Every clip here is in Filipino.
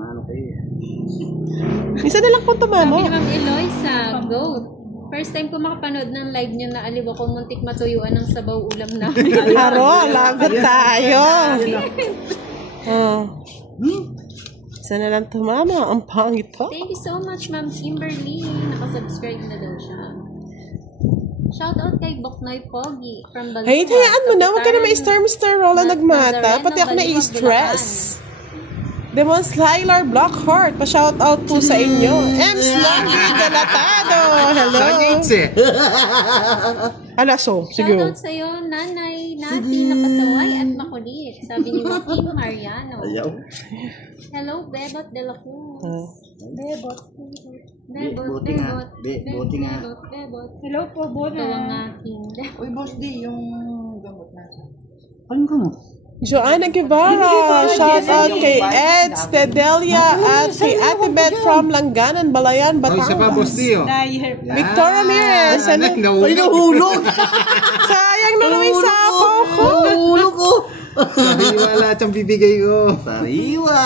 Ano kayo? Isa na lang po tumama. Sabi ni Ma'am Eloy sa Goat. First time ko makapanood ng live nyo na aliw ako muntik matuyuan ng sabaw ulam na. Haro, lagot tayo. Isa na lang tumama. Ang pangit po. Thank you so much, Ma'am Kimberly. Nakasubscribe na daw siya. Shoutout kay Boknoy Pogi from Balua. Hey, hayaan mo na. Huwag ka na ma-star Mr. Roland Nagmata. Pati ako na-i-stress. Demons Lylar Blackheart. Pa-shoutout po sa inyo. Ems Lucky Galatado. Hello. Alaso. Sige. Shoutout sa'yo, Nanay Nati na pasaway at makulit. Sabi ni Joaquin Mariano. Hello, Bebot de la Cruz. Bebot. Hello po, Bona. Ito ang aking. Uy, Boss D, yung gamot natin. Anong gamot? Joanna Guevara, shout out kay Ed Stedelia at kay Ate Beth from Langanan, Balayan, Batangas. Isa pa, Boss Dio. Victor Ramirez. Ay, nahulog! Sayang na naman yung sapo ko. Nahulog ko! Sariwa lahat ang bibigay ko. Sariwa!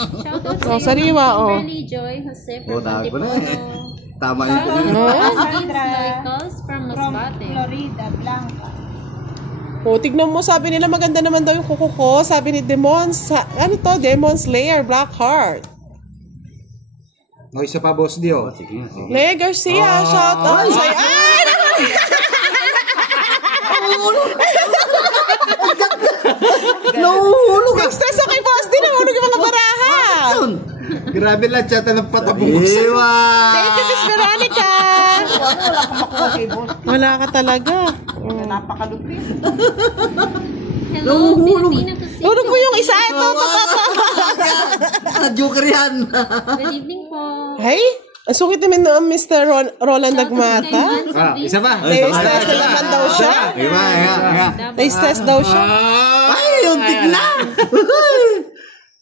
Shoutout Oh, sa'yo, sariwa, Kimberly Joy Jose from tago na Antipolo. Tama yun. Shoutout Vince Loicos from Masbate. Florida, Blanca. O, tignan mo, sabi nila maganda naman daw yung kuko ko. Sabi ni Demons, ano to? Demon Slayer, Blackheart. O, isa pa, Boss Dio. Lea Garcia, shout out sa'yo. Ay! Nahulog! Stress ako kay Boss din. Nahulog yung mga baraha. Grabe lang, tsata ng patabong ko sa... Thank you, Miss Veronica. Wala kang makuha kay Boss. Wala ka talaga. Napakalupit. Hello, Filipina Casino. Hulog mo yung isa. Ito. Joker yan! Good evening po. Hey, ang sungit naman noong Mr. Roland Nagmata. Isa pa. Na-stress na naman daw siya. Iba. Na-stress daw siya. Ay, yung tigna!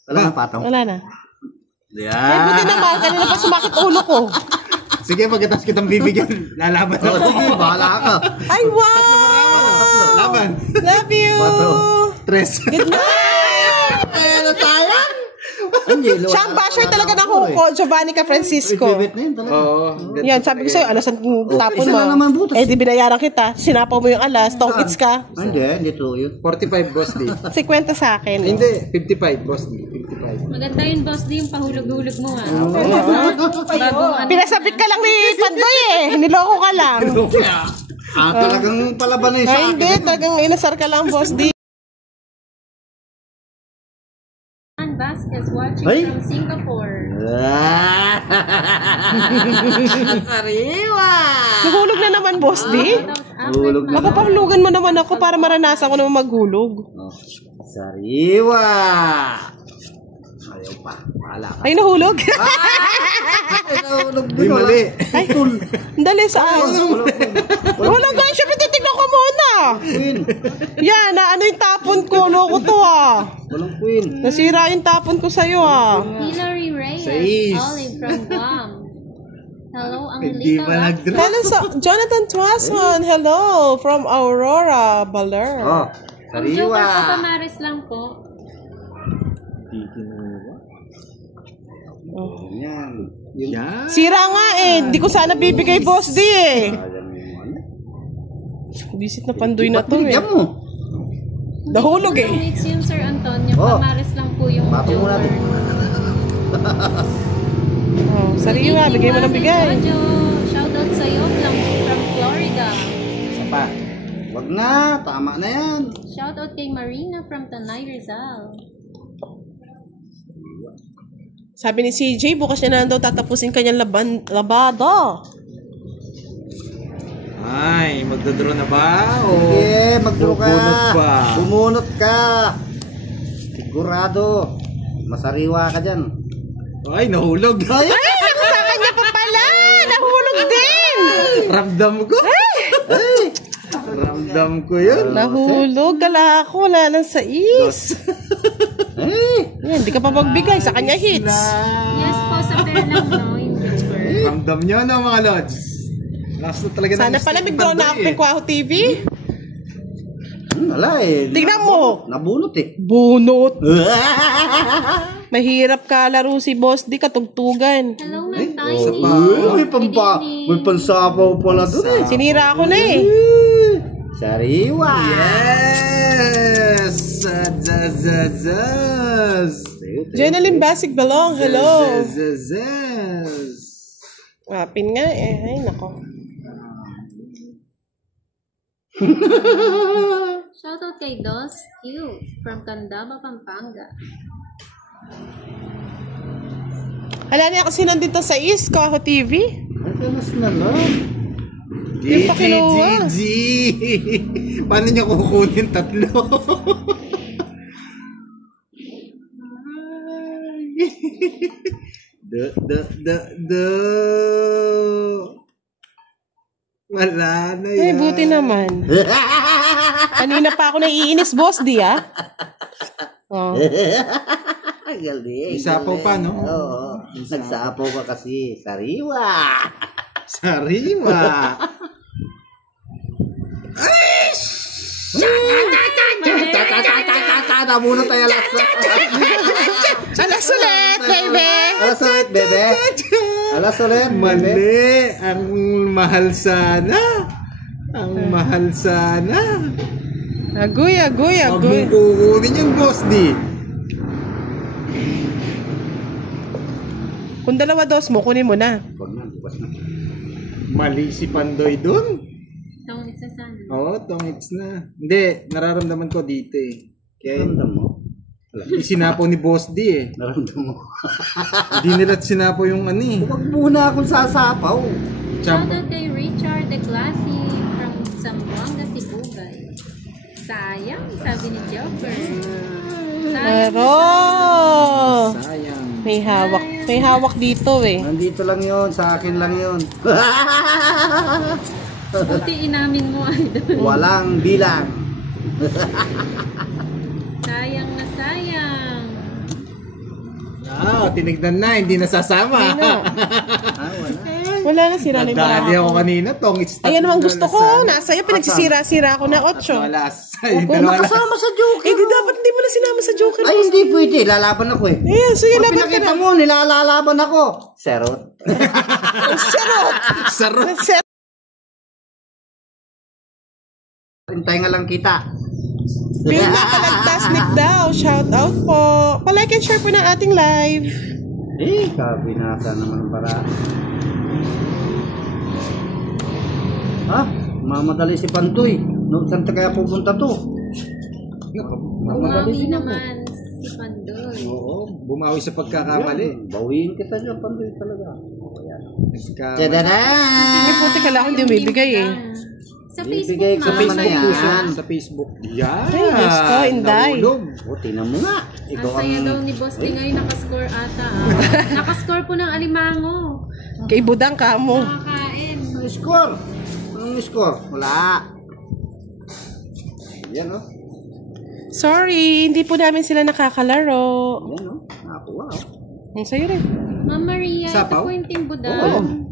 Wala na patong. Wala na. Yan. Ay, buti naman. Kanina pa sumakit ulo ko. Sige, pagkatapos kitang bibigyan, lalaban ako. Sige, bahala ka. Ay, wow! Laban. Love you! Tres. Good night! Ano tayo? Siya ang basher talaga ng Huko, Giovanni Ca Francisco. Ibibit na yun talaga. Oo. Yan, sabi ko sa'yo, alas ang tapon isa mo. na naman butas. Eh, di binayaran kita. Sinapaw mo yung alas, tongkits ka. Hindi to yun. 45, Boss D. 50 sa akin. Hindi, 55, Boss D. 55. Maganda yun, Boss D, yung pahulog-hulog mo ha. Bagong ano. Pinasabit ka lang ni Pandoy eh. Niloko ka lang. Talagang palaban na yun sa Ay, hindi. Talagang inasar ka lang, Boss D. Vasquez watching Ay. from Singapore. Sariwa! Nahulog na naman, Boss D. Hulog na. Makapahulugan mo naman ako para maranasan ko naman maghulog. Sariwa! Ayaw pa. Bahala ka. Ay, nahulog? Nahulog Di mali. Ay, dali saan? Walang ganyan. Siyempre, titignan ko muna. Queen. Yan, ano yung tapon ko? Loko to ah. Walang queen. Nasira yung tapon ko sa'yo ah. Hilary Reyes, Sais. Olive from Guam. Hello, Hindi Angelita pa Lacson. nag-drop. Hello, Jonathan Tuason. Hello, from Aurora, Baler. Oh, Ang Joker sariwa. ko, Pamaris lang po. Yan. Yan. Sira nga eh. Hindi ko sana bibigay, Boss D eh. Bisit na Pandoy na to eh. Bigyan mo. Nahulog eh. Mix yung Sir Antonio, Oh. Pamaris lang po yung Patong mo Joker. natin. Oh, sariwa, bigay mo ng bigay. Shoutout sa'yo from Florida. Isa pa. Wag na. Tama na yan. Shoutout kay Marina from Tanay Rizal. Sabi ni CJ, bukas niya na daw tatapusin kanyang labada. Ay, magdodraw na ba? O Sige, magduro ka. bubunot pa? Bumunot ka. Sigurado. Masariwa ka dyan. Ay, nahulog. Ay! Sa kanya pa pala! Nahulog din! Ramdam ko. Ramdam ko yun. Nahulog, kala ko, wala lang sa is. Yan, di ka pa magbigay, sa kanya hits. Yes po, sa pair lang no, yung Joker. Ramdam nyo na mga lods. Last na talaga Sana pala may draw na ako ng Kwaho TV. Wala eh. Tignan mo. Nabunot eh. Bunot. Mahirap ka laro si Boss D, katugtugan. Hello, Ma'am Tiny. May pansapaw pala doon eh. Sinira ako na eh. Sariwa. Yes! Jenaline Basic Balong, hello. Wapin nga eh. Ay, nako. Shoutout kay Dos Q from Candaba, Pampanga. Hala niya kasi nandito sa East Coho TV. Mas na lang. Yung pa kinuha. G. Paano niya kukunin 3? Wala na Ay, yan. buti naman. Kanina pa ako naiinis, Boss D, ah. Oh. Galing. Isapaw pa, no? Oo. Nagsapaw ka kasi. Sariwa. Sariwa. Nabunot tayo alas. Alas ulit, baby. Alas ulit, bebe. Alas ulit, bebe. Mali. Ang mahal sana. Ang mahal sana. Agoy, agoy, Huwag agoy. mong kukunin yung Boss D. Kung dalawa dos mo, kunin mo na. Wag na, bukas na. Mali si Pandoy dun. Tawag isa sana. Oo, tongits na. Hindi, nararamdaman ko dito eh. Kaya Naramdam mo. isinapo ni Boss D eh. Naramdam mo. Hindi nila sinapo yung ano eh. Huwag muna akong sasapaw. Shoutout kay Richard the Classy from Zamboanga, Sibugay. Sayang, sabi ni Jobber. Sayang. Pero, Sayang. may hawak dito eh. Nandito lang yun, sa akin lang yun. Buti inamin mo, idol. Walang bilang. Sayang na sayang. Tinignan na, hindi nasasama. Ayun na. Ah, wala. Wala na, sira na yung Nadali baka ako ko. kanina, tongits. Ayan naman gusto ko. Nasa'yo, pinagsisira-sira ako na 8. Alas. Nakasama sa Joker. Eh, di dapat hindi mo na sinama sa Joker. Ay, hindi pwede. Lalaban ako eh. Eh, sige, Pag laban ka pinakita na. mo, nilalalaban ako. Serot. Sarot! Sarot. Hintay nga lang kita. Pilda Kalagtasnik daw. Shout out po. Pa-like and share po ng ating live. Eh, kabinata naman para. Ha? Mamadali si Pantoy. No, saan kaya pupunta to? Umawi naman si Pandoy. Oo, bumawi sa pagkakamali. Bawiin kita dyan, Pantoy talaga. Ayan. Nagkamali. Hindi puti ka lang hindi umibigay eh. Sa Facebook, Bibigay ko ma'am. naman Facebook yan. po siya. Sa Facebook. Yan. Ay, Diyos ko, Inday. Nahulog. O, tinan mo nga. Ikaw Ang saya daw ni Boss D ngayon nakascore ata. Nakascore po ng alimango. Kay Budang ka mo. Nakakain. Ang score. Anong score? Wala. Yan o. Sorry, hindi po namin sila nakakalaro. Yan o. Nakakuha o. Ang sayo rin. Ma'am Maria, ito Sapaw? po yung Team Budang.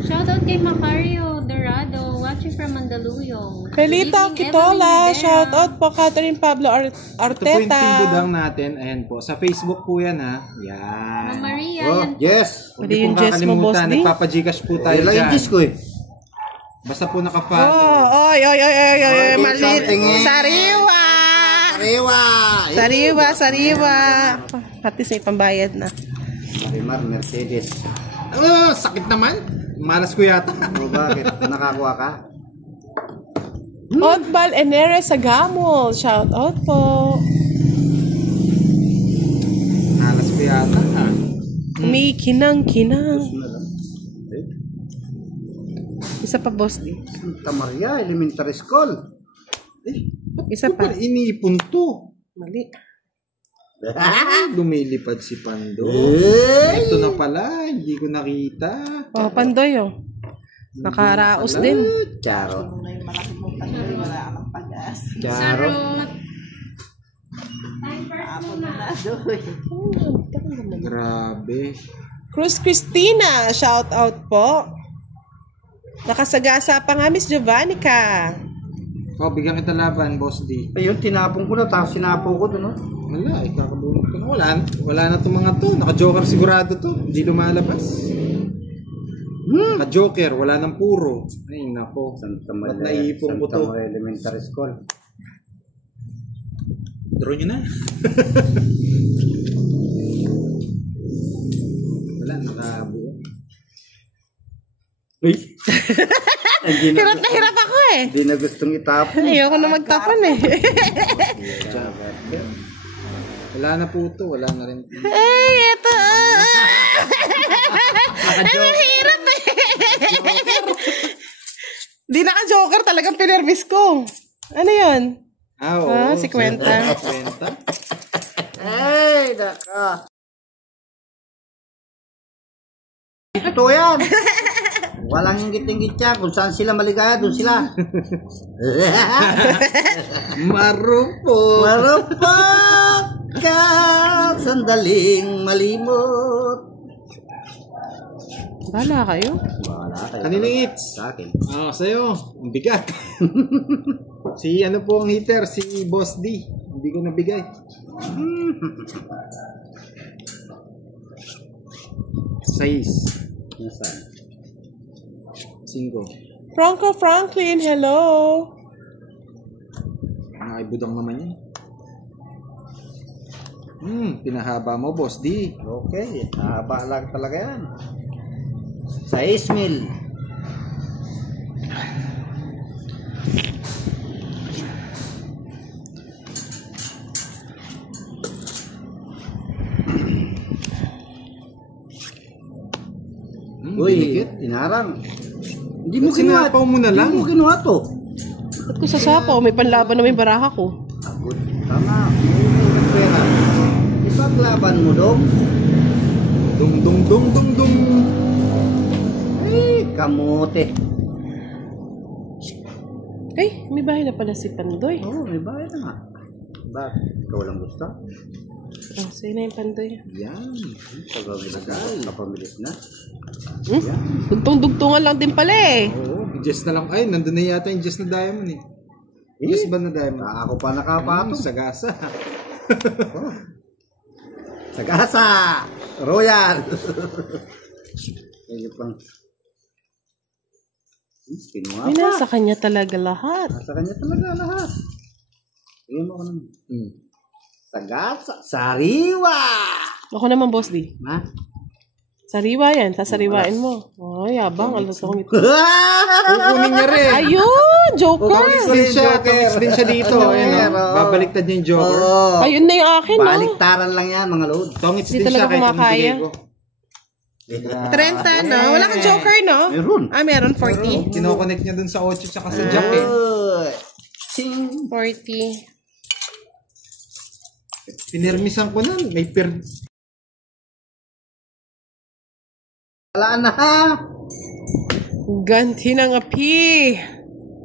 Shoutout kay Macario Dorado, watching from Mandaluyong. Pelita Good evening, Kitola, Evelyn Rivera. shout out po Catherine Pablo Ito po yung Arteta. timbudang natin. Ayan po. Sa Facebook po yan ha. Yan. Ma'am Maria, Oh, yan. yes. Huwag Pwede niyo yung pong Jess mo, kakalimutan. Boss D. Nagpapagcash po tayo Ayun lang yung dyan. disco eh. Basta po naka-follow. Oh, oy, Oy, mali. tingin. Sariwa! Sariwa! Sariwa. At least may pambayad na. Marimar, Mercedes. Oh, sakit naman. Malas ko yata. O bakit? Nakakuha ka? Otbal Enere Sagamol, shout out po. Malas ko yata. Kumikinang-kinang. Ano lang? Isa pa, Boss D. Santa Maria Elementary School. Isa pa. Iniipon to. Mali. Lumilipad si Pando. Eh! Ito na pala. Hindi ko nakita. Oh, Pandoy, oh. Nakaraos din. Charot. Kung na yung malaki mong Pandoy, wala ka ng pag-as. Charot. Sarot. Aapon na doy. Grabe. Cruz Cristina, shout out po. Nakasagasa pa nga, Miss Jovannica. Oh, bigyan kita laban, Boss D. Ayun, tinapon ko na. Tapos sinapo ko doon. Wala, ikakabunot ko na. Wala na itong mga to. Naka-joker sigurado to. Hindi lumalabas. Naka-joker, wala nang puro. Ay, nako. Santa Ba't naipon ko to? Maria Elementary School. Draw nyo na. Wala, nakabuo. Uy! Hirap na hirap ako eh. Hindi na gustong itapon. Ayoko na magtapon eh. Wala na po to. Wala na rin. Ay, ito. Ang hirap eh. Di naka-joker talagang pinervis ko. Ano yun? Oo. Si Kwenta. Kwenta? Ay, naka. Ito yan. Walang inggit-inggit siya. Kung saan sila maligaya, doon sila. Marupok. Marupok ka, sandaling malimot. Bala kayo. Wala kayo. Kaninang hits? Sa akin. Sa'yo. Ang bigat. Si ano po ang hitter? Si Boss D. Hindi ko nabigay. Size. Nasaan? 5. Franco Franklin, hello. Nakaibudang naman yan. Pinahaba mo, Boss D. Okay, haba lang talaga yan. Sa Ismail. Uy, Dinikit. tinarang. Hindi mo Ba't sinapaw mo na lang? Hindi mo ginawa to. Ba't ko sasapaw? May panlaban na may baraha ko. Agod. Tama. May pera. Ipaglaban mo dong. Dung dung dung dung dung. Ay, kamote. Ay, may bahay na pala si Pandoy. Oo, may bayad na nga. Bakit? Ikaw lang gusto? Oh, sa'yo na yung Pandoy. Yan. Kapamilis na. Dugtong-dugtungan lang din pala eh. Oo. Jess na lang. Ay, nandun na yata yung Jess na diamond eh. Jess ba na diamond? Ako pa nakapatong. Sagasa. Sagasa! Royal! Kaya pang... Kinuha May pa. nasa kanya talaga lahat. Nasa kanya talaga lahat. Tingnan mo ko naman. Sagasa! Sariwa! Ako naman, Boss D. Ha? Sariwa yan. Sasariwain mo. Oh, yabang. Alas akong ito. Kukunin niya rin. Ayun! Joker! Tongits din siya. Tongits din siya dito. Ayan, Oo. babaliktad niya yung Joker. Oo. Ayun na yung akin, no? Baliktaran lang yan, mga load. Tongits Hindi din siya talaga kahit anong kumakaya. bigay ko. 30, no? Wala kang Joker, no? Meron. Ah, meron. 40. Kinoconnect niya dun sa 8 tsaka sa Jack eh. Uy. Sing. 40. Pinirmisan ko na. May Wala na ha. Ganti ng api.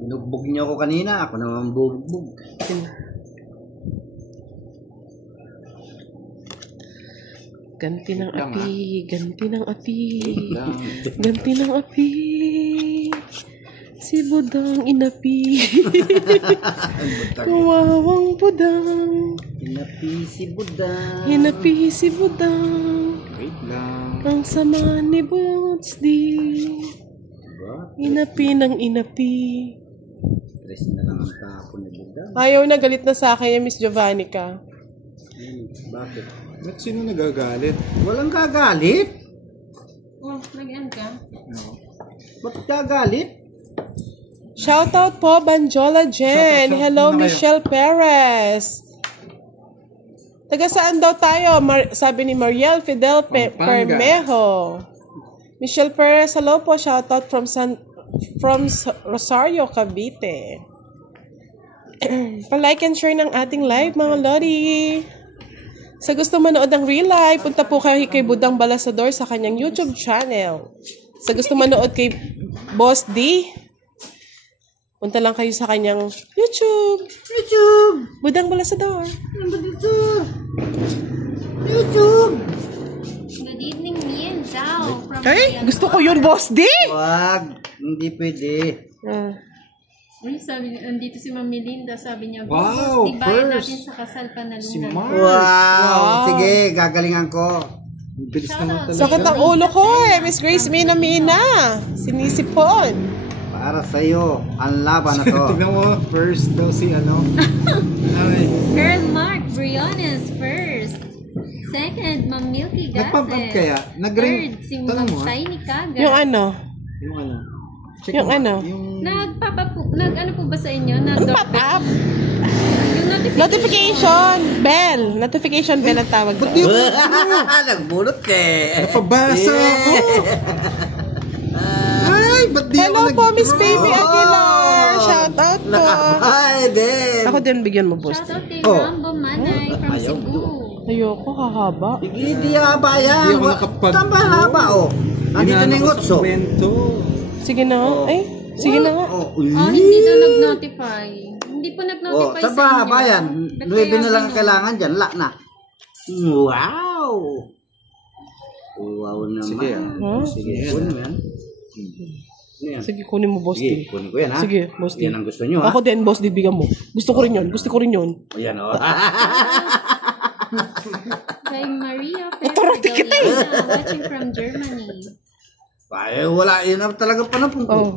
Binugbog niyo ako kanina. Ako naman bugbog. Ganti ng api. Ganti ng api. lang. Ganti ng api. Si Budang inapi. Kawawang Budang. Hinapi si Buddha. Hinapi si Budang. Wait lang. Ang sama ni Bots D. Inapi ng inapi. Tres na lang ang kahapon ni Buddha. Ayaw na, galit na sa akin yung Miss Giovannica. Bakit? Ba't sino nagagalit? Walang kagalit. Oh, lagyan ka. Ba't kagalit? Shoutout po, Banjola Jen. Shoutout Hello, muna kayo. Michelle Perez. Taga saan daw tayo? Sabi ni Mariel Fidel Pampanga. Permejo. Michelle Perez, hello po. Shoutout from Rosario, Cavite. Pa-like and share ng ating live, mga lodi. Sa gusto manood ng real life, punta po kayo kay Budang Balasador sa kanyang YouTube channel. Sa gusto manood kay Boss D, punta lang kayo sa kanyang YouTube. Budang Balasador. YouTube. Good evening, Mian Zhao from Ay, gusto ko yun, Boss D! Wag. Hindi pwede. Uy, sabi, andito si Ma'am Melinda, sabi niya, Wow, ibayan first. natin sa kasal panalungan. Si Mars. Wow. Sige, gagalingan ko. Ang bilis naman talaga. Sakit ang ulo ko eh. Miss Grace Mina. Sinisipon. Para sa'yo, ang laban na to. Tignan mo, first daw si ano. Ay, Girl Mark Briones first. Second, Ma'am Milky Gasset. nag-pump up kaya? Third, Nag-ring. si Tanong Ma'am mo, Shiny Kaga. Yung ano? Yung ano? Check Yung mo, ano? Yung... Ano po ba sa inyo? Ang pop up? Yung Notification bell. Notification bell ang tawag doon. Nagbulot ka eh. Napabasa ako. Ay, ba't di Hello ako po, Miss nag-draw? Baby Aguilar. Shout out po. Nakabay din. Ako din bigyan mo, boss. Shoutout kay Oh. Rambo Manay from Cebu. Ayoko, hahaba. Sige, di haba yan. Hindi ako nakapag- Tamba haba, oh. Andito na yung otso. Kwento. Sige na nga. Ay, sige na nga. Oh, Hindi daw nag-notify. Hindi po Oh, nag-notify sa sa inyo. haba yan. Ba't 9 kaya na lang ang ganun? kailangan dyan. La na. Wow. Wow naman. Sige, Huh? Sige, kunin mo yan. Ano yan? Sige, kunin mo, boss Sige, D. kunin ko yan, ha? Sige, boss D. Yan ang gusto nyo, ha? Ako din, boss D, bigyan mo. Gusto ko rin yun. Gusto ko rin yun. Ayan, oh. Kay Maria Fergalina, watching from Germany. Ay, wala. Yun na talaga panapon ko. Oh.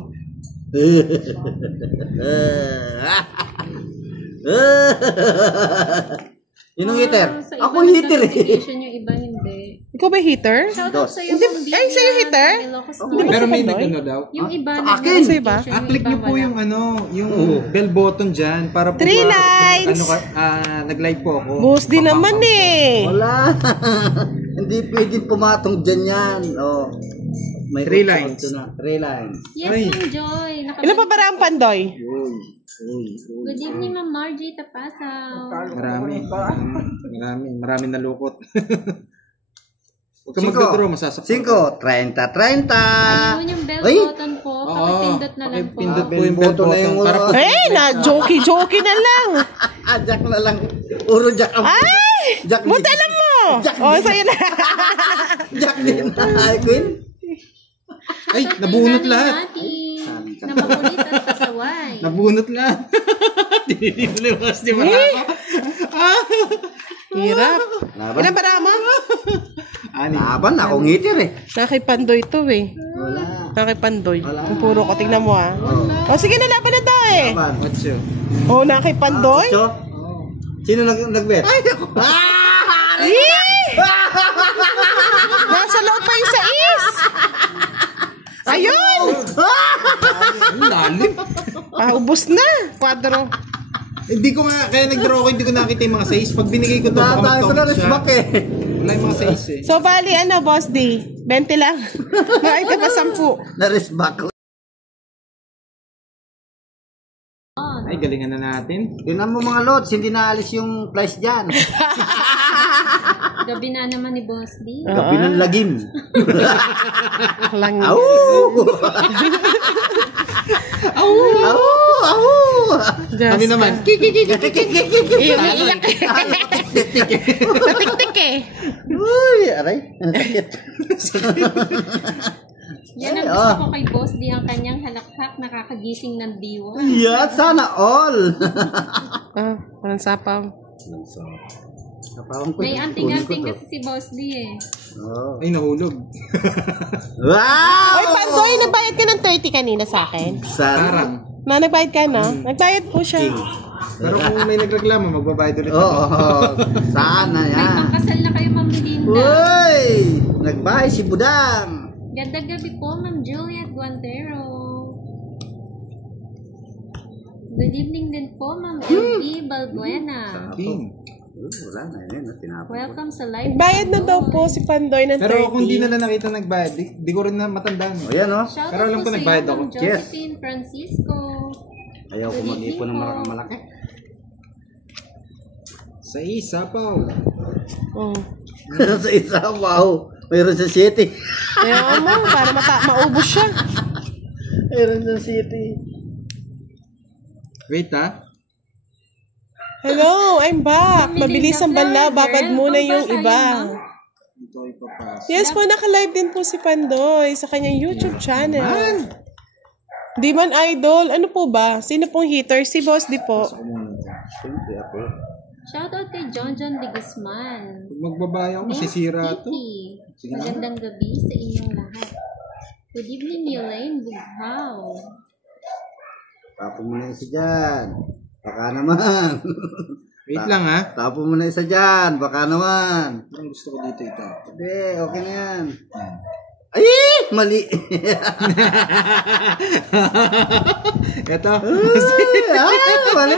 Yun ang heater. Sa iba Ako heater eh. notification, yung iba hindi. Ikaw ba heater? Shoutout Dos. sa'yo, Hindi- Ma'am ay, sa'yo, Vivian, Hitter? sa Ilocos Hindi ba Norte. Pero may Pinoy? nag-ano daw. Yung iba Sa na akin. notification, yung Click iba niyo po wala. yung ano, yung bell button dyan para po Three lines. nag-live po ako. Boss D naman eh. Wala. Hindi pwedeng pumatong dyan yan. Oh. May 3 otso lines. na. 3 lines. Yes, Ay. Ma'am Joy. Ilan pa para ang pandoy? Good evening, Ma'am Margie Tapasaw. Marami nalukot. Huwag ka 5, mag-draw, masasaktan. 5, 30. Ayun yung bell Ay! button po. Pakipindot na lang po. Pindot po Bell yung bell button na button. yung- Para po, Eh, na jokey na lang. Jack na lang. Puro Jack ang... Ay! Jack Buti din. alam mo. Jack Oh, din. sa'yo na. Jack din. Ay, Queen. ay, nabunot lahat. Na makulit at pasaway. Nabunot lahat. Dinidimas di ba ako? Hirap. Laban. Ilan para mo? Laban, akong heater eh. Nakipandoy to eh. Wala. Nakipandoy. Wala. Kung puro ko, tingnan mo ah. O sige na, laban na to eh. Laban. What's yun? Oh, nakipandoy. So, sino nag-bet? Ay, ako. Nasa loob pa yung sais. Ayun! Ang lalim. Ubos na. Kwadro. Hindi ko nga, kaya nag-draw ko, hindi ko nakita yung mga size. Pag binigay ko to, baka Tatay ko na mag-count rin siya. back eh. Wala yung mga size eh. So, bali, ano, boss D? 20 lang. Nakita pa 10. Na-resback ko. Ay, galingan na natin. Tingnan mo mga lods, hindi naalis yung price dyan. Gabi na naman ni Boss D. Gabi ng lagim. Lang. Au! Au! Au! Kami naman. Iyak. Natiktik eh. Uy, aray. Sakit. Yan ang gusto ko kay Boss D, ang kanyang halakhak nakakagising ng diwa. Yeah, sana all. Walang sapaw. May anting-anting kasi si Boss D eh. Oh. Ay, nahulog. Wow! Oy, Pandoy, nagbayad ka ng 30 kanina sa akin. Parang. Na, nagbayad ka na? Nagbayad po siya. Pero kung may nagreklamo, magbabayad ulit. Oo, sana May yan. pangkasal na kayo, Ma'am Melinda. Uy! Nagbahay si Budang. Gandang gabi po, Ma'am Juliet Guantero. Good evening din po, Ma'am LB Balbuena. King. Wala na yun, tinapon ko. Welcome sa live. Bayad na daw po si Pandoy ng 30. Pero kung di nila nakita nagbayad, di ko rin na matandaan. O yan o. Shoutout Pero alam po ko sa nagbayad iyo, ako. Ma'am Josephine Francisco. Ayaw ko mag-ipon ng malaki. Sa isa, Pao. Oh. Sa isa, wow. Mayroon sa city. Kaya mo, para maubos siya. Mayroon sa city. Wait ha. Hello, I'm back. Mabilis ang banla, babad muna yung iba. Dito ay papasok. Yes po, naka-live din po si Pandoy sa kanyang YouTube channel. Di man idol. Ano po ba? Sino pong hitter? Si Boss di po. Siyempre ako. Shoutout kay John de Guzman. Pag magbabaya ako, masisira to. Sige na. Magandang gabi sa inyong lahat. Good evening, Elaine Bughaw. Tapo mo na isa dyan. Baka naman. Wait lang ha. Tapo mo na isa dyan. Baka naman. Ang gusto ko dito ito. Hindi, okay na yan. Ay! Mali! Ito. Ay, mali!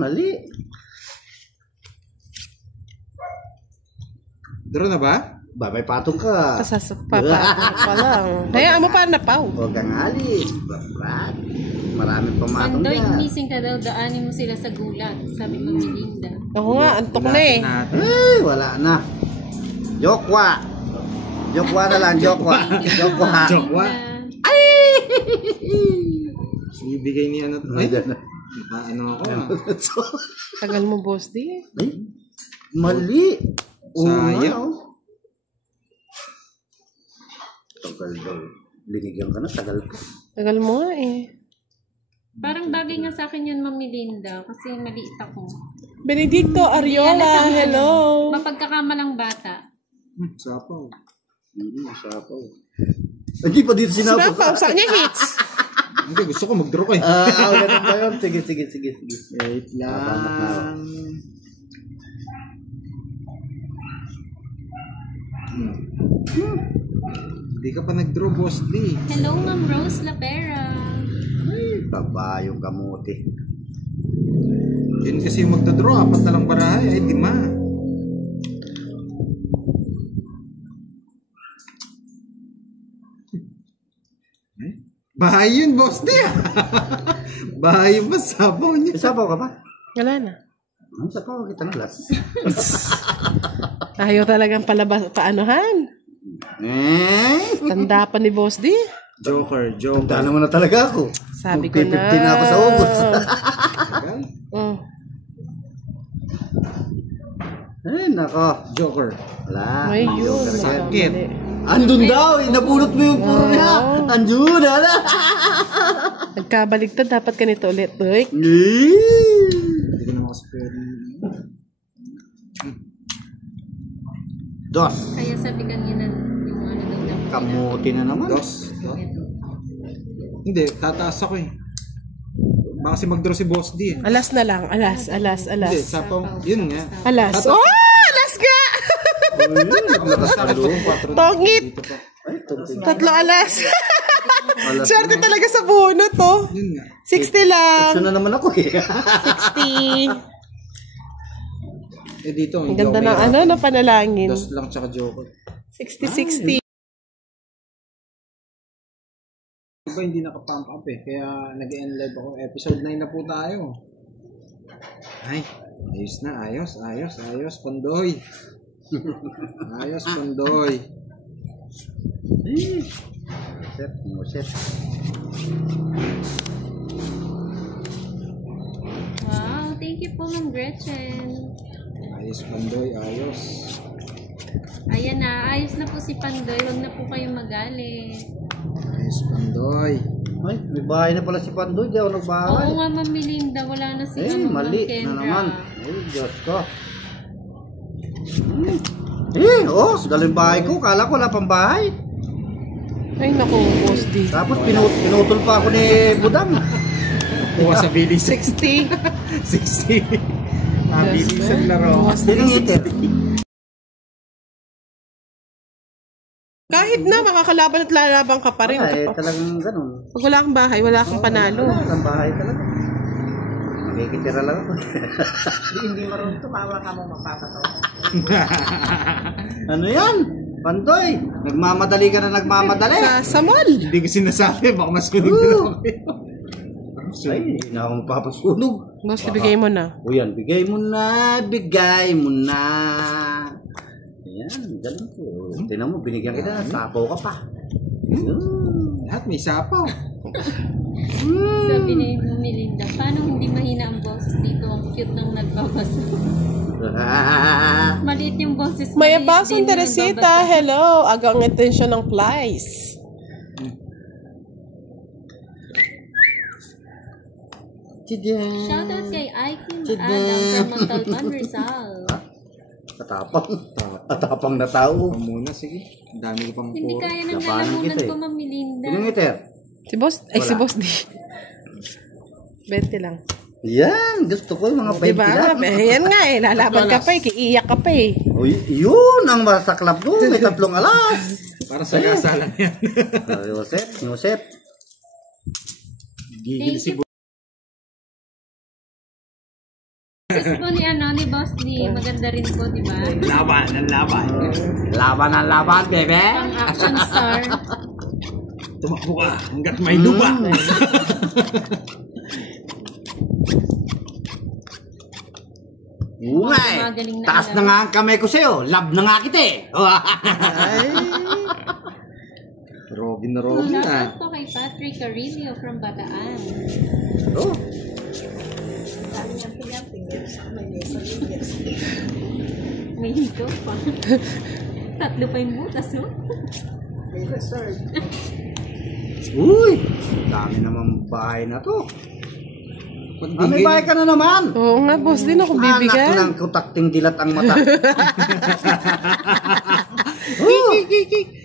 Mali. Draw na ba? Ba, may patong ka. Papatong pa lang. Hayaan mo pa na pau. Huwag kang alis. Brad. Maraming pamatong Pandoy, yan. gumising ka daw, daanin mo sila sa gulat. Sabi mo, Melinda. Ako nga, antok na eh. Natin. Ay, wala na. Jokwa. Jokwa na lang, jokwa. Jokwa. Jokwa. Ay! Ibigay ni ano to. Ay, ano ako ah. Tagal mo, Boss di. Ay, mali. Sayang. Tagal daw. Binigyan ka na, tagal ka. Tagal mo nga eh. Parang bagay nga sa akin yun, Ma'am Melinda, kasi maliit ako. Benedicto Ariola, hello. Mapagkakamalang bata. Sapaw. Sapaw. Hindi pa dito sinapaw. Sinapaw, saan niya hits? Hindi, gusto ko mag-draw ko eh. Ganun ba yun? Sige. Wait lang. Hindi ka pa nag-draw, Boss D. Hello, Ma'am Rose Lapera. Ay, babayong kamuti. Yun kasi yung magda-draw, 4 na lang barahay. Ay, 5. Bahay yun, Boss D. Bahay yun ba? Sabaw niya. Sapaw ka ba? Wala na. Ang sapaw kita na last. Ayaw talagang palabas, paanuhan. Tanda pa ni Boss D. Joker. Tanda naman na talaga ako. Sabi ko na. 50 na ako sa August. Oh. Ay, nako. Joker. Wala. Ay, yun. Sakit. Andun daw, inabulot mo yung puro niya. Andun, hala. Nagkabaligtad, dapat ganito ulit. Uy. Hindi ko na makaspare. Dos. Kaya sabi kanina, yung ano daw dapat. Kamuti na naman. Dos. Hindi, tataas ako eh. Baka kasi mag-draw si Boss D. Alas na lang. Alas. Hindi, sapaw. Yun nga. Alas. Oh! Alas ka! Tongit! Tatlo alas. Swerte talaga sa bunot, oh. Yun nga. 60 lang. Gusto na naman ako eh. 60. Eh dito, Ang ganda ng ano, na panalangin. Dos lang tsaka Joker. 60-60. Iba hindi nakapump up eh. Kaya nag-end live ako. Episode 9 na po tayo. Ay, ayos na. Ayos. Pandoy. Ayos, Pandoy. Set. Wow, thank you po, Ma'am Gretchen. Ayos, Pandoy. Ayos. Ayan na, ayos na po si Pandoy. Huwag na po kayong magalit. Ayos, Pandoy. Ay, may bahay na pala si Pandoy. Di ako nagbahay. Oo nga, Ma'am Melinda. Wala na si Mali Ma'am na naman. Kendra. Ay, Diyos ko. Daling bahay ko. Kala ko wala pang bahay. Ay, naku, Boss D. Tapos pinutol pa ako ni Budang. Kuha sa Billy 60. 60. Bilisan laro. Pinangiter. Kahit na, makakalaban at lalaban ka pa rin. Ay, talagang ganun. Pag wala kang bahay, wala kang panalo. Wala pang bahay talaga. Makikitira lang ako. Hindi marunong tumawa ka mo mapapatawa. Ano yan? Pandoy, nagmamadali ka na nagmamadali. Sa mall. Hindi ko sinasabi. Baka masunog din ako. Ay, hindi na ako mapapasunog. Boss, bigay mo na. O yan, bigay mo na. Ayan, galing ko. Tingnan mo, binigyan kita na sapaw ka pa. Lahat may sapaw. Sabi ni Melinda, paano hindi mahina ang boses dito? Ang cute ng nagbabasa. Maliit yung boses. May maliit basong din yung Teresita, nagbabasa. hello. Agang atensyon ng flies. Shoutout kay Aikin Adam from Montalban, Rizal. Atapang na tao. Ako muna, sige. Ang dami ko pang Hindi puro. kaya ng Labanan lalamunan kita eh. ko, Ma'am Melinda. Ilang meter? Si boss, ay si Wala. boss di. 20 lang. Yan, gusto ko yung mga 20 Diba? lang. Yan nga eh, lalaban ka pa eh, kiiyak ka pa eh. Uy, yun ang masaklap doon. May 3 alas. Para sa gasa lang yan. Yosef. Gigil si Thank you. Gusto po ni Boss D, maganda rin po, di ba? Laban, ang laban. Laban ang laban, bebe. Pang action star. Tumakbo ka hanggat may lupa. Ungay. Gumagaling na Taas agad. na nga ang kamay ko sa'yo. Love na nga kita eh. Robin na Robin ah. Shoutout po kay Patrick Carillo from Bataan. Oh. May hito pa. 3 pa yung butas, no? May resort. Uy, dami naman bahay na to. May bahay ka na naman. Oo nga, boss din ako Anak bibigyan. ng kutakting dilat ang mata.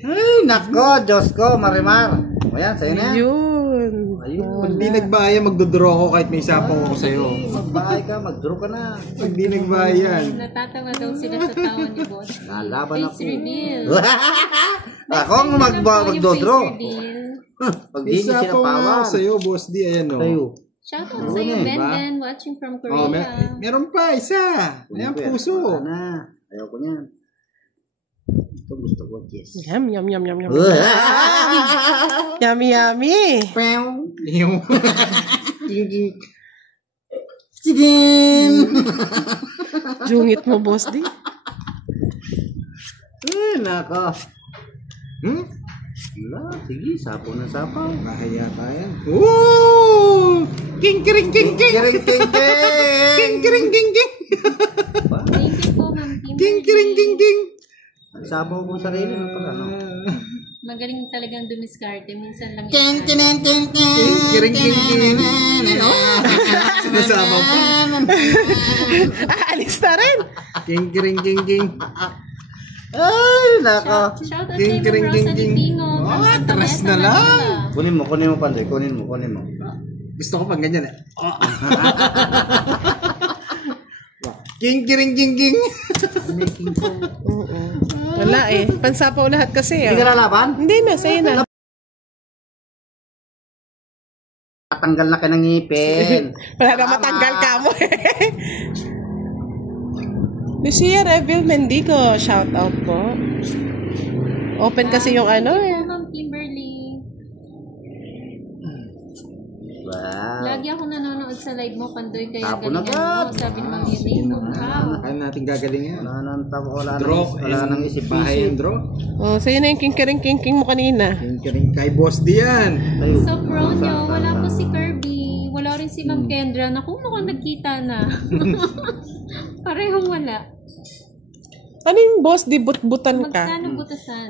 Ay, nako, Diyos ko, Marimar. O yan, sa'yo na yan. Yun. Ayun. Pag di nagbaya, magdodraw ako kahit may sapaw ako sa'yo. Magbahay ka, mag-draw ka na. Pag di nagbayan. Natatawa daw sila sa tawa ni Boss. Lalaban Face ako. reveal. Ako ang magdodraw. Pag di May niyo sapaw nga sinapawan. ako sa'yo, boss di. Ayan o. Sa'yo. Shoutout sa iyo, eh, Ben ba? Ben, watching from Oh, Korea. meron pa, isa. Ayan, puso. Wala na. Ayaw ko niyan. Ito gusto ko, yes. Yum, yum, yum, yum, yum. Yummy, yummy. Yung Sidin! Jungit mo, boss di. Ay, nako. Hmm? Wala, sige, sapo na sapaw. Mahaya ka yan. Ooh! King, kiring, king, king! Kiring, king, King, kiring, king, king! Thank you po, Ma'am Kimberly. King, kiring, king, king! Sabaw mo sarili mo pag ano. Magaling talagang dumiskarte. Minsan lang King, yan. king, king, king, Kiring, king, king! Sinasama pa. Alis na rin. King, kiring, king, king! Ay, nako. Shoutout King, sa kiring, Ma'am king, Rosa king. Lipingo. from Oh, Santa tres Mesa, na lang. Manila. Kunin mo, Pandoy. Kunin mo. Gusto ko pang ganyan eh. Oh. King, kiring, king, king! Wala eh. Pansapaw lahat kasi Hindi ka ah. lalaban? Hindi na, sa'yo na. Tatanggal na ka ng ngipin. Wala na matanggal ka mo eh. Lucia Reville Mendigo, shout out po. Open kasi yung ano eh. Ma'am Kimberly. Wow. Lagi ako nanonood sa live mo, Pandoy, kaya Tapo na galingan agad. mo. Sabi ni Ma'am Yunay, how? Kaya natin gagalingin. Wala nang tabo, wala Draw. nang isip Bahay yung draw. Oh, sa'yo na yung king mo kanina. King, kiring, kay boss di yan. So, Fronyo, wala po si Kirby. Wala rin si Ma'am Kendra. Naku, mukhang nagkita na. Parehong wala. Ano yung boss, di but-butan ka? Magkano butasan?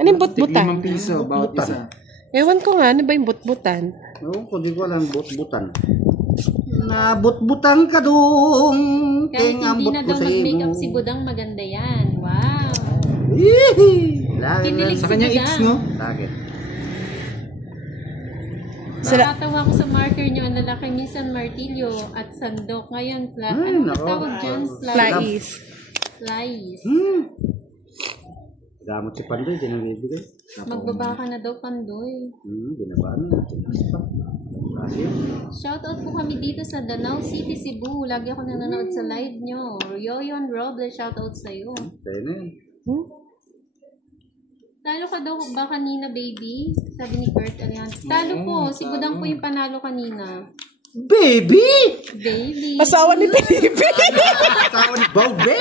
Ano yung but-butan? 5 piso, bawat isa. Ewan ko nga, ano ba yung but-butan? Oo, kung di ko alam, but-butan. Nabut-butan ka doon. Kahit King ang hindi but na ko daw sa mag-makeup iyo. si Budang, maganda yan. Wow. Lagi Kinilig na. Sa kanya si X, Budang. no? Lagi. Nakatawa ko sa marker nyo, ang lalaki minsan martilyo at sandok. Ngayon, ano nako. tawag dyan? Flies. Flies. Gamot si Pandoy, di nang bibigay. Magbaba ka na daw, Pandoy. Binabaan natin. Shoutout po kami dito sa Danau City, Cebu. Lagi ako nanonood sa live nyo. Yoyon Robles, shoutout sa'yo. Kaya na yan. Talo ka daw ba kanina, baby? Sabi ni Kurt Alian. Talo po. Si Budang po yung panalo kanina. Baby! Baby. Asawa ni Felipe. Asawa ni Bobby!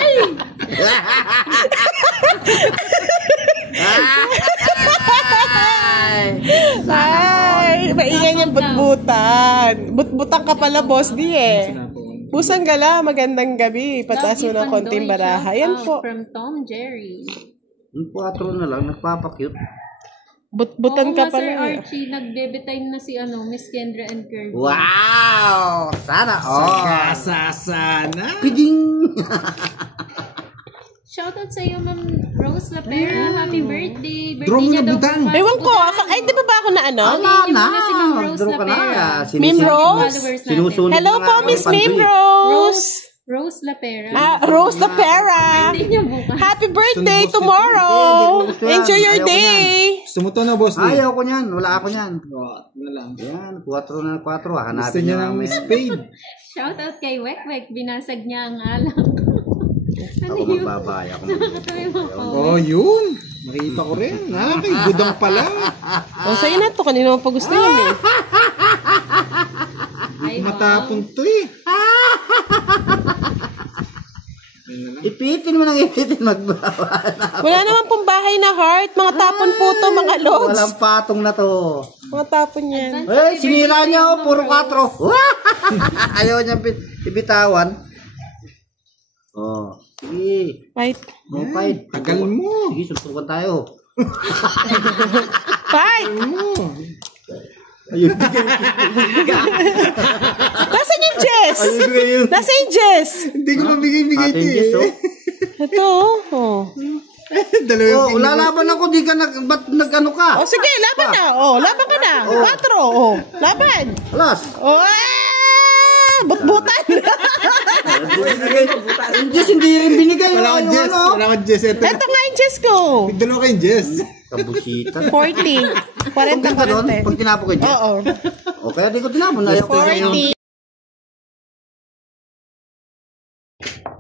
Ay, maingay yung butbutan. Butbutan ka pala, boss di eh. Pusang gala, magandang gabi. Pataas mo ng konting baraha. Yan po. From Tom Jerry. Yung 4 na lang, nagpapakyut. Butbutan ka Sir pala eh. Archie, nag-baby time na si Miss Kendra and Kirby. Wow! Sana all! Sana! Piding! Shoutout sa iyo, Ma'am Rose Lapera. Happy birthday. Draw mo Birthday niya na daw butang. bukas. Ewan ko, ay di ba ba ako na ano? Wala na! muna si Ma'am Rose Draw ka na. Lapera. Ma'am Rose? Followers natin. Sinusunod Hello na po, nga Miss ako, Ma'am Pandoy. Rose. Rose Lapera. Rose the Pera. Birthday niya bukas. Happy birthday Gusto ni Boss tomorrow. Gusto yan. Enjoy your Ayaw ko day. Gusto mo to na, boss? Ayaw ko niyan. Wala ako niyan. Na lang. Yan, 4 na 4. Gusto Hanapin niya niya ng namin. spade. Shoutout kay Wekwek. Binasag niya ang alak. Ako magbabaya. Ako Nakakatawa yung mga Oh, yun. Nakita ko rin. Kay budang pala. O, sa'yo na to. Kanina mo pa gusto yun eh. Ay, wow. Matapon to eh. Ipitin mo nang ipitin magbawa. Wala naman pong bahay na heart. Mga tapon po to, mga lods. Walang patong na to. Mga tapon yan. Eh, sinira niya ako. Puro 4. Ayaw niya ibitawan. Oh, sige. Fight. No fight. Tagal mo. Sige, suntukan tayo. Fight! Ayun. Nasaan yung Jess? Ayun. Nasaan yung Jess? Hindi ko mabigay-bigay Atin, ito Jess, oh. eh. Ito, oh. Dalawa Oh, yung lalaban ako. Di ka ba't nag-ano ka? Oh, sige, laban na. Oh, laban ka na. 4, oh. Laban. Alas. Oh, butbutan. Yung Jess, hindi rin binigay. Wala kang Jess. Wala kang Jess. Ito. Ito nga yung Jess ko. Dalawa kayong Jess. Kabusita. 40. 40, Pag ka doon, 40. pag tinapo kay Jess. Oo. O, kaya di ko tinapon. Ayaw ko yung 40.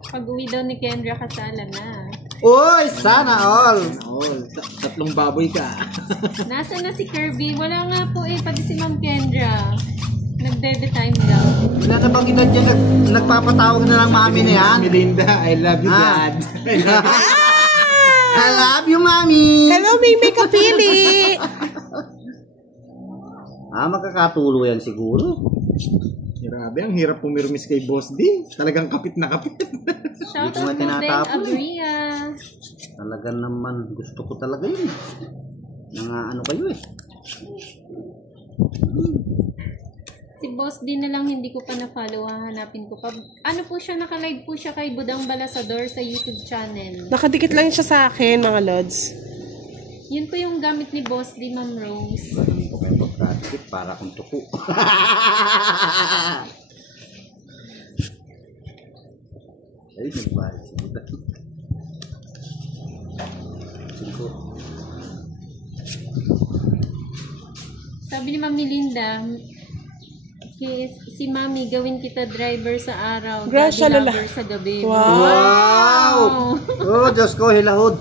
Pag-uwi daw ni Kendra, kasala na. Uy, sana all. Oh, tatlong baboy ka. Nasaan na si Kirby? Wala nga po eh, pati si Ma'am Kendra. Nag-baby time daw. Wala na bang ina dyan, nagpapatawag na ng mami na yan? Melinda, I love you, Ah. Dad. I love you. I love you, mami. Hello, Mimi Kapili. Magkakatulo yan siguro. Grabe, ang hirap pumirmis kay Boss D. Talagang kapit na kapit. Shoutout nga mo, Ben tinatapon. Abria. Talaga naman, gusto ko talaga yun. Ano kayo eh. Si Boss din na lang hindi ko pa na-follow. Hanapin ko pa. Ano po siya, naka-live po siya kay Budang Balasador sa YouTube channel. Nakadikit lang siya sa akin, mga lods. Yun po yung gamit ni Boss di Ma'am Rose. Ganun ko kayo pagkakit para kung tuko. Ay, nagbalik si Buda. Singko. Sabi ni Ma'am Melinda, si Mami, gawin kita driver sa araw, Gracia, daddy Lola. lover sa gabi. Wow! Oh, Diyos ko, hilahod.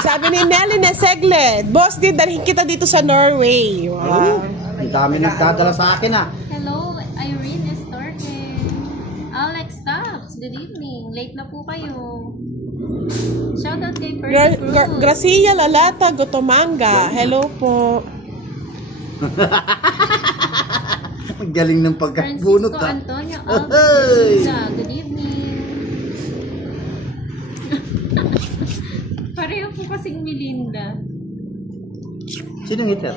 Sabi ni Nelly Nesegled, boss din, dalhin kita dito sa Norway. Wow. Ang dami nagdadala sa akin ah. Hello, Irene Estorque. Alex Taps, good evening. Late na po kayo. Shoutout kay Ferdy Cruz. Gracia Lalata Gotomanga. Hello po. Ang galing ng pagkabunot Francisco ah. Antonio Hey! Alves Souza, good evening. Pareho po kasing Melinda. Sinong hitter?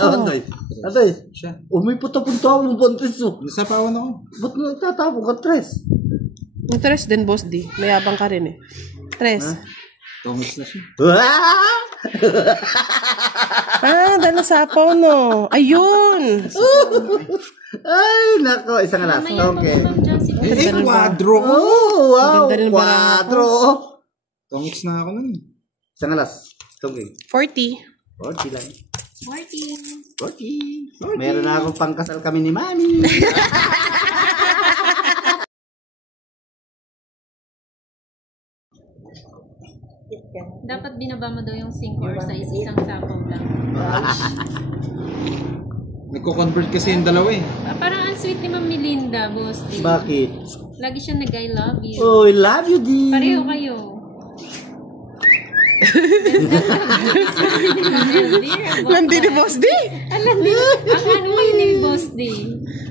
Anday. Anday. Siya. May puta-punta akong bantis oh. Nasapawan ako. Ba't nagtatapon ka, Tres? Tres din, boss di. Mayabang ka rin eh. Tres. Thomas na siya. Dala sapaw no. Ayun. Ay, nako. Isang alas. Mamaya po Okay. si Ma'am Josie. Quadro. Oh, wow. Ganda rin ng baraha ko. Quadro. Thomas na ako nun. Isang alas. Okay. 40. 40 lang. 14. 40. Meron na akong pangkasal kami ni Mami. Dapat binaba mo daw yung 5 or size, isang sapaw lang. Nagko-convert kasi yung dalawa eh. Parang ang sweet ni Ma'am Melinda, boss. Di. Bakit? Lagi siya nag-I love you. Oh, I love you, di. Pareho kayo. Landi ni Boss D. Ang ano ngayon ni Boss D?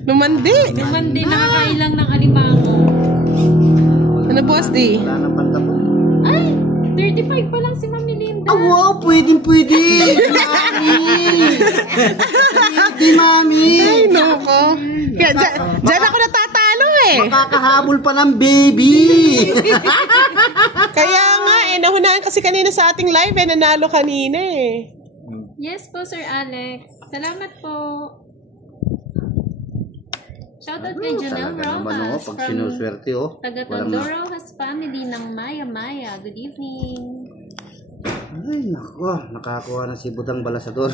Lumandi. Lumandi, nakakailang ng alimango. Ano, Boss D? Wala nang pantapon. Ay, 35 pa lang si Mami Linda. Ah, wow, pwede. Mami! Pwede, Mami! Ay, noko. Kaya, dyan ako natatalo eh. Makakahabol pa ng baby! Kaya nga eh, nahunahan kasi kanina sa ating live eh, nanalo kanina eh. Yes po, Sir Alex. Salamat po. Shoutout kay Janelle Rojas pag from sinuswerte, taga Tondo Rojas family ng Maya Maya. Good evening. Ay, nako. Nakakuha na si Budang Balasador.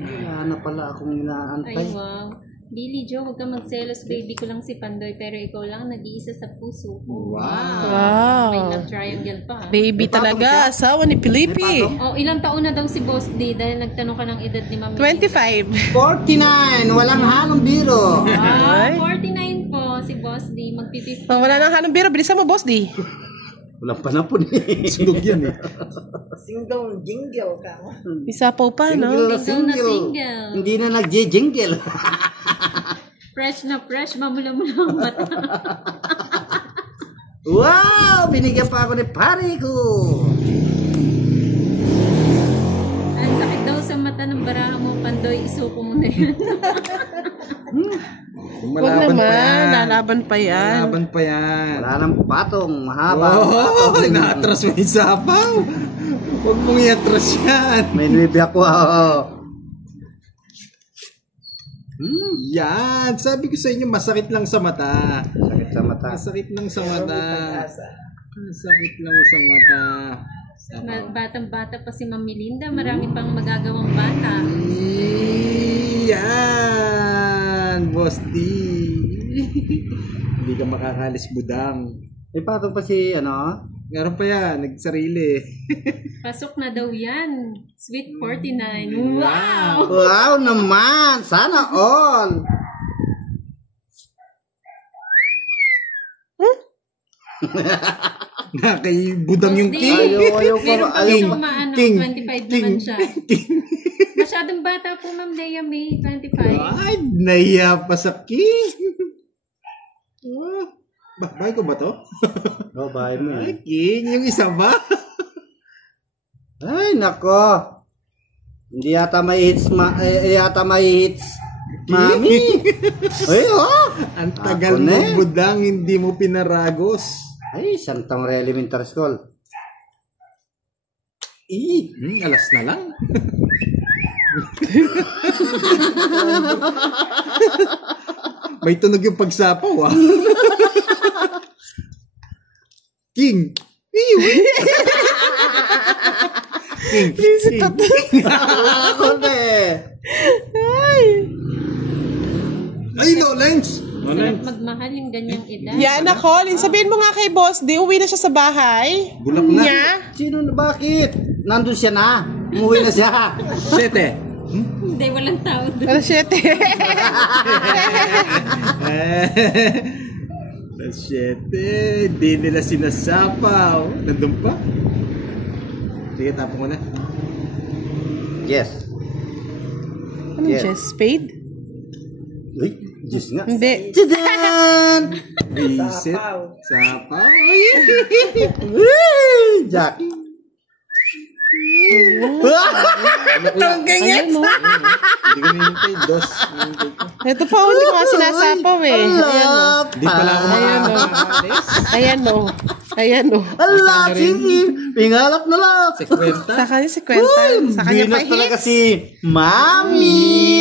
Wala na pala akong Ay, inaantay. wow. Billy Joe, huwag kang magselos. Baby ko lang si Pandoy, pero ikaw lang nag-iisa sa puso ko. Wow. May love triangle pa. Baby talaga, asawa ni Pilipi. Oh, ilang taon na daw si Boss D dahil nagtanong ka ng edad ni Mami? 25. 49! Walang halong biro! Ah, 49 po si Boss D. Magpi-50. Oh, wala nang halong biro, bilisan mo, Boss D. Walang panapon eh. Sundog yan eh. Single jingle ka. Isapaw pa, no? Single na Single na single. single. Hindi na nagje-jingle. Fresh na fresh, mamula-mula ang mata. Wow! Binigyan pa ako ni pare ko. Ang sakit daw sa mata ng baraha mo, Pandoy, isuko mo na yan. Huwag naman, lalaban pa yan. Lalaban pa yan. Wala nang patong. Mahaba. Oh, na-atras mo yung sapaw. Huwag mong i-atras yan. May nuibi ako. Yan. Sabi ko sa inyo, masakit lang sa mata. Sakit sa mata. Masakit lang sa mata. Masakit lang sa mata. Batang-bata pa si Mami Linda, marami pang magagawang bata. Yan. Boss D. Hindi ka makakalis budang. May patong pa si ano? Meron pa yan. Nagsarili. Pasok na daw yan. Sweet 49. Wow! Wow naman! Sana all! Nakay budang yung Boss D, king. Ayaw pa. meron pa Ayaw siyang pa. maano, King. 25 naman siya. Masyadong bata po, Ma'am Lea May, 25. Ay, naiya pa sa king. Bahay ko ba to? Oh, bahay mo. Ay, king. Yung isa ba? Ay, nako. Hindi yata may hits, Mami. Ay, oh. Ang tagal Ako mo, na. budang, hindi mo pinaragos. Ay, Santang Elementary School. Alas na lang. May tunog yung pagsapaw, ah. King. King. Ako na eh. Ay, no, Lens. Sarap magmahal yung ganyang edad. Yan na, Colin. Sabihin mo nga kay Boss D, uwi na siya sa bahay. Bulak na. Nya? Sino na bakit? Nandun siya na. Umuwi na siya. 7. Hindi, walang tao doon. Alas 7. Alas 7. Di nila sinasapaw. Nandun pa? Sige, tapon ko na. Yes. Anong Yeah. chess? Spade? Uy, Diyos nga. Hindi. Tadaan! Visit. Sapaw. Jack. Ayan mo. Hindi ko nahintay. Dos. Nahintay ko. Ito pa, hindi ko nga sinasapaw eh. Ayan mo. Di pala ako makakalis. Ayan mo. Ayan mo. Ala, sige. Pingalap na lang. 50. Sa kanya si Quentin. Sa kanya pa Venus talaga hits. si Mami.